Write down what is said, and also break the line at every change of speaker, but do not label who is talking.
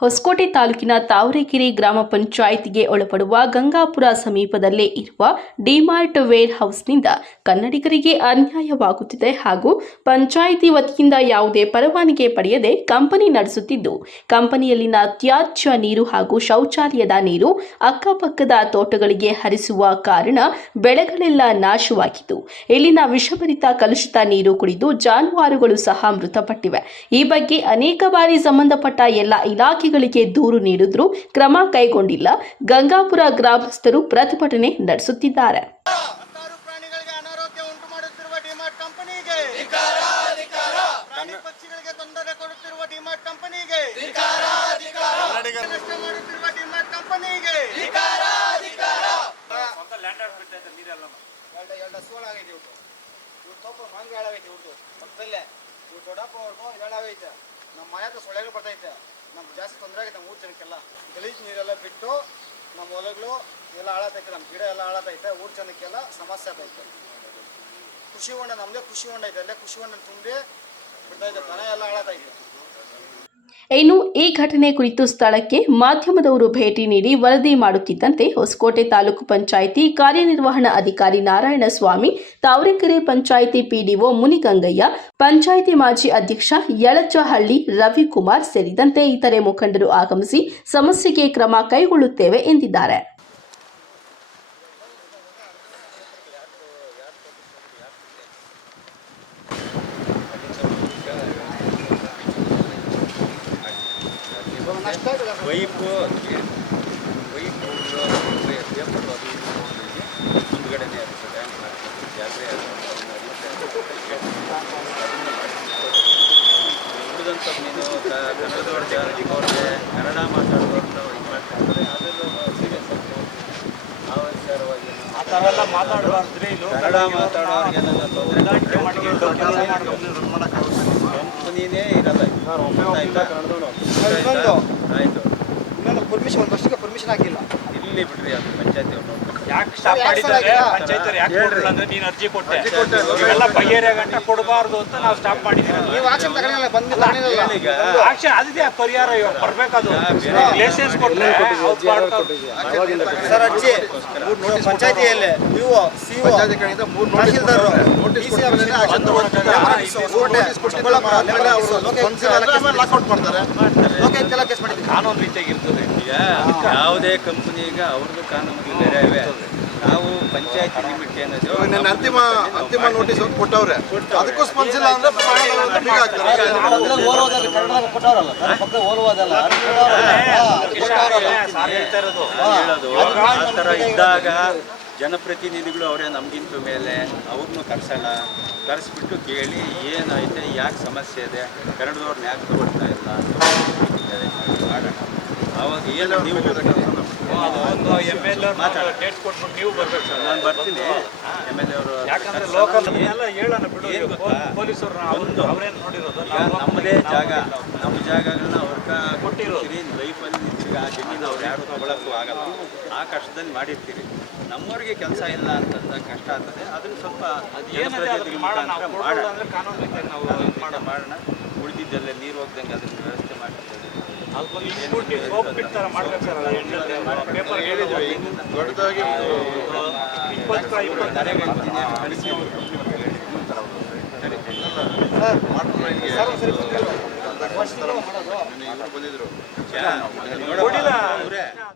ಹೊಸಕೋಟೆ ತಾಲೂಕಿನ ತಾವರೆಕೆರೆ ಗ್ರಾಮ ಪಂಚಾಯಿತಿಗೆ ಒಳಪಡುವ ಗಂಗಾಪುರ ಸಮೀಪದಲ್ಲೇ ಇರುವ ಡಿಮಾರ್ಟ್ ವೇರ್ ಹೌಸ್ನಿಂದ ಕನ್ನಡಿಗರಿಗೆ ಅನ್ಯಾಯವಾಗುತ್ತಿದೆ ಹಾಗೂ ಪಂಚಾಯಿತಿ ವತಿಯಿಂದ ಯಾವುದೇ ಪರವಾನಗಿ ಪಡೆಯದೆ ಕಂಪನಿ ನಡೆಸುತ್ತಿದ್ದು, ಕಂಪನಿಯಲ್ಲಿನ ತ್ಯಾಜ್ಯ ನೀರು ಹಾಗೂ ಶೌಚಾಲಯದ ನೀರು ಅಕ್ಕಪಕ್ಕದ ತೋಟಗಳಿಗೆ ಹರಿಸುವ ಕಾರಣ ಬೆಳೆಗಳೆಲ್ಲ ನಾಶವಾಗಿದ್ದು, ಇಲ್ಲಿನ ವಿಷಭರಿತ ಕಲುಷಿತ ನೀರು ಕುಡಿದು ಜಾನುವಾರುಗಳು ಸಹ ಮೃತಪಟ್ಟಿವೆ. ಈ ಬಗ್ಗೆ ಅನೇಕ ಬಾರಿ ಸಂಬಂಧಪಟ್ಟ ಎಲ್ಲ ಇಲಾಖೆಗಳಿಗೆ ದೂರು ನೀಡಿದ್ರೂ ಕ್ರಮ ಕೈಗೊಂಡಿಲ್ಲ. ಗಂಗಾಪುರ ಗ್ರಾಮಸ್ಥರು ಪ್ರತಿಭಟನೆ ನಡೆಸುತ್ತಿದ್ದಾರೆ.
ಮಂಗ ಹೇಳಾಗೈತೆ ಇವ್ರದ್ದು ಪಕ್ಕದಲ್ಲೇ ಇವ್ರು ದೊಡ್ಡಪ್ಪ ಅವ್ರದ್ದು ಹೇಳಾಗೈತೆ ನಮ್ಮ ಮನೆ ಹತ್ರ ಸೊಳ್ಳೆಗಳು ಬರ್ತೈತೆ. ನಮ್ಗೆ ಜಾಸ್ತಿ ತೊಂದರೆ ಆಗೈತೆ, ನಮ್ಮ ಊರು ಜನಕ್ಕೆಲ್ಲ. ಗಲೀಜು ನೀರೆಲ್ಲ ಬಿಟ್ಟು ನಮ್ಮ ಹೊಲಗಳು ಎಲ್ಲ ಹಾಳಾತೈತೆ ನಮ್ಮ ಗಿಡ ಎಲ್ಲ ಹಾಳಾತೈತೆ, ಊರು ಜನಕ್ಕೆಲ್ಲ ಸಮಸ್ಯೆ ಆಗೈತೆ ಕೃಷಿ ಹೊಂಡ ನಮ್ಮದೇ ಕೃಷಿ ಹೊಂಡ ಐತೆ, ಅಲ್ಲೇ ಕೃಷಿ ಹೊಂಡ ತುಂಬಿ ಬಿಡ್ತೈತೆ ದನ ಎಲ್ಲ ಹಾಳಾತೈತೆ.
ಇನ್ನು ಈ ಘಟನೆ ಕುರಿತು ಸ್ಥಳಕ್ಕೆ ಮಾಧ್ಯಮದವರು ಭೇಟಿ ನೀಡಿ ವರದಿ ಮಾಡುತ್ತಿದ್ದಂತೆ ಹೊಸಕೋಟೆ ತಾಲೂಕು ಪಂಚಾಯಿತಿ ಕಾರ್ಯನಿರ್ವಹಣಾ ಅಧಿಕಾರಿ ನಾರಾಯಣಸ್ವಾಮಿ, ತಾವರೆಕೆರೆ ಪಂಚಾಯಿತಿ ಪಿಡಿಒ ಮುನಿಗಂಗಯ್ಯ, ಪಂಚಾಯಿತಿ ಮಾಜಿ ಅಧ್ಯಕ್ಷ ಯಳಚಹಳ್ಳಿ ರವಿಕುಮಾರ್ ಸೇರಿದಂತೆ ಇತರೆ ಮುಖಂಡರು ಆಗಮಿಸಿ ಸಮಸ್ಯೆಗೆ ಕ್ರಮ ಕೈಗೊಳ್ಳುತ್ತೇವೆ ಎಂದಿದ್ದಾರೆ.
ವೈಪು ವೈಪು ಪೇಪರ್ ಅದು ಇರ್ತದೆ ಜಾತ್ರೆ ಉಳಿದಂಥ ನೀನು ಕನ್ನಡದವ್ರ ಜಾತಿಗವ್ರಿಗೆ ಕನ್ನಡ ಮಾತಾಡೋದು ಇದು ಮಾಡ್ತಾರೆ. ಅದೆಲ್ಲ ಸೀರಿಯಸ್ ಆ ವಿಚಾರವಾಗಿ
ಆ ಥರ ಎಲ್ಲ ಮಾತಾಡಬಾರ್ದ್ರಿ
ಕನ್ನಡ ಮಾತಾಡೋರಿಗೆ ನನ್ನ ತೊಂದರೆ ಕಂಪನಿನೇ ಇರಲ್ಲ ಆಯಿತು.
ಪರ್ಮಿಷನ್ ಒಂದು ವರ್ಷಕ್ಕೆ ಪರ್ಮಿಷನ್ ಆಗಿಲ್ಲ
ಇಲ್ಲಿ ಬಿಡ್ರಿ ಅದು ಪಂಚಾಯತಿ
ಯಾಕೆ ಸ್ಟಾಪ್ ಮಾಡಿದ್ದಾರೆ ಪಂಚಾಯತ್ ಯಾಕೆ
ಹೇಳ್ರಿ.
ಅಂದ್ರೆ ನೀನು ಅರ್ಜಿ ಕೊಟ್ಟೆ. ಇವೆಲ್ಲ ಬಗೆಹರಿಯ ಗಂಟೆ ಕೊಡಬಾರ್ದು ಅಂತ ನಾವು ಸ್ಟಾಪ್ ಮಾಡಿದ್ದೀವಿ
ನೀವು ಆಕ್ಷನ್ ತಗೊಂಡಿಲ್ಲ ಬಂದು
ಈಗ
ಆಕ್ಷನ್ ಅದಿದೆ ಪರಿಹಾರ ಇವಾಗ ಬರ್ಬೇಕದು
ಬೇರೆ
ಲೈಸೆನ್ಸ್ ಕೊಟ್ಟರೆ
ಸರ್ ಅರ್ಜಿ ಪಂಚಾಯತಿಯಲ್ಲಿ ಯು ಸಿಒ ಲಾಕ್ಔಟ್ ಡಿಸಿ ಲೋಕಾಯುಕ್ತ ಕೇಸ್ ಮಾಡಿದ್ದೀವಿ
ಕಾನೂನು ರೀತಿಯಾಗಿ ಇರ್ತದೆ.
ಈಗ ಯಾವುದೇ ಕಂಪನಿಗೆ ಅವ್ರದ್ದು ಕಾನೂನು ಬೇರೆ ಇವೆ. ನಾವು ಪಂಚಾಯತ್ ಲಿಮಿಟ್ ಏನದು
ನನ್ನ ಅಂತಿಮ ಅಂತಿಮ ನೋಟಿಸ್ ಒಂದು ಕೊಟ್ಟವ್ರೆ. ಅದಕ್ಕೂ ಸ್ಪಂದಿಸಿಲ್ಲ ಅಂದ್ರೆ
ಆ? ಥರ ಇದ್ದಾಗ ಜನಪ್ರತಿನಿಧಿಗಳು ಅವರೇ ನಮಗಿಂತ ಮೇಲೆ ಅವ್ರನ್ನೂ ಕರ್ಸೋಣ ಕರೆಸ್ಬಿಟ್ಟು ಕೇಳಿ ಏನೈತೆ ಯಾಕೆ ಸಮಸ್ಯೆ ಇದೆ ಕನ್ನಡದವ್ರನ್ನ ಯಾಕೆ ತಗೊಳ್ತಾ ಇಲ್ಲ ಮಾಡೋಣ ಆವಾಗ ಏನು ನೀವು
ಒಂದು ಎಂ ಎಲ್
ಮಾತಾಡು.
ಡೇಟ್ ಕೊಟ್ಬಿಟ್ಟು ನೀವು ಬರ್ಬೇಕು ಸರ್
ನಾನು ಬರ್ತೀನಿ ಎಂ ಎಲ್ ಎ ಅವರು
ಯಾಕಂದ್ರೆ ಲೋಕಲ್ ಎಲ್ಲ ಹೇಳೋಣ ಬಿಡು? ಪೊಲೀಸರು
ಒಂದು.
ಅವ್ರೇನು ನೋಡಿರೋದು
ನಮ್ಮದೇ ಜಾಗ ನಮ್ಮ ಜಾಗಗಳನ್ನ ಅವ್ರ
ಕೊಟ್ಟಿರೋದು.
ಕೊಟ್ಟಿರಿ ಲೈಫಲ್ಲಿ ಆ ಜಮೀನು ಅವ್ರು ಯಾರು ತಗೊಳಕ್ಕೂ ಆಗಲ್ಲ. ಆ ಕಷ್ಟದಲ್ಲಿ ಮಾಡಿರ್ತೀರಿ. ನಮ್ಮವ್ರಿಗೆ ಕೆಲಸ ಇಲ್ಲ ಅಂತಂದಾಗ ಕಷ್ಟ ಆಗ್ತದೆ. ಅದನ್ನು ಸ್ವಲ್ಪ
ಮಾಡೋಣ.
ಮಾಡೋಣ.
ಅಂದ್ರೆ ಕಾನೂನು ರೀತಿಯಾಗಿ ನಾವು
ಅದನ್ನ ಮಾಡೋಣ. ಮಾಡೋಣ. ಉಳಿದಿದ್ದೆಲ್ಲ ನೀರು ಹೋಗ್ದಂಗೆ ಅದನ್ನ ವ್ಯವಸ್ಥೆ
ಮಾಡಿರ್ತೀವಿ
ಹೇಳಿದ್ವಿ. ದೊಡ್ಡದಾಗಿ
ಇಪ್ಪತ್ತು
ಬಂದಿದ್ರು.